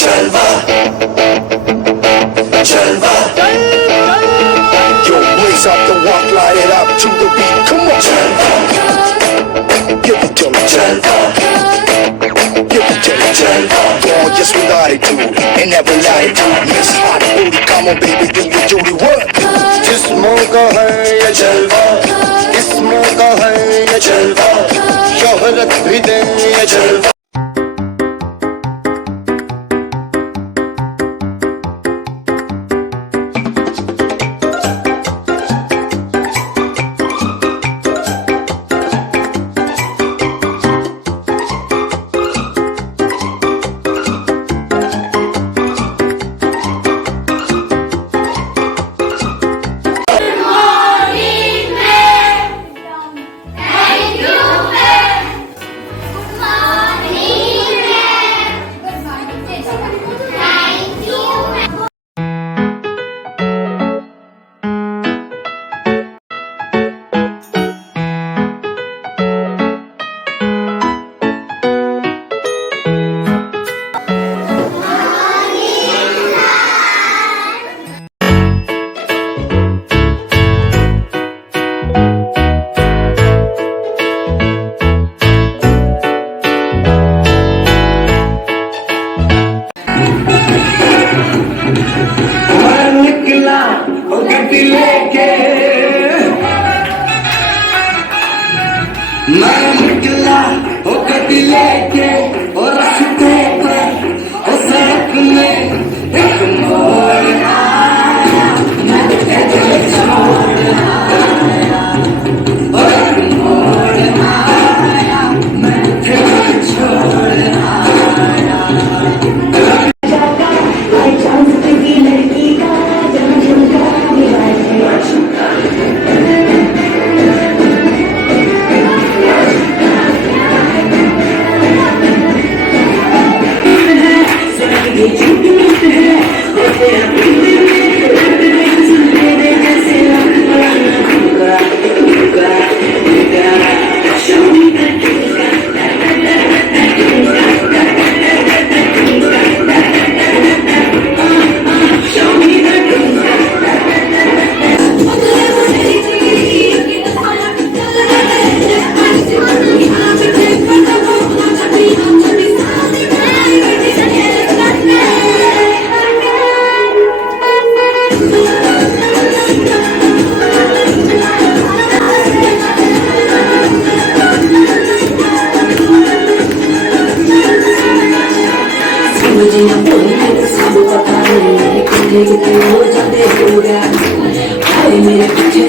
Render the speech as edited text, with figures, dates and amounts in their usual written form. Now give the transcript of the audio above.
जलवा जलवा Yo, blaze up the walk, light it up to the beat. Come on, जलवा give it to me, जलवा give it to me, जलवा gorgeous with attitude and never latitude. Miss hot booty, come on baby, do your duty. What? जिस्मों का है ये जलवा, जिस्मों का है ये जलवा, शोहरत भी दे ये जलवा. मैं निकला ओ गड्डी लेके और रास्ते पर ओ सड़क में एक मोड़ आया, मैं दिल छोड़ आया, और एक मोड़ आया, मैं दिल छोड़ आया. मेरे पीछे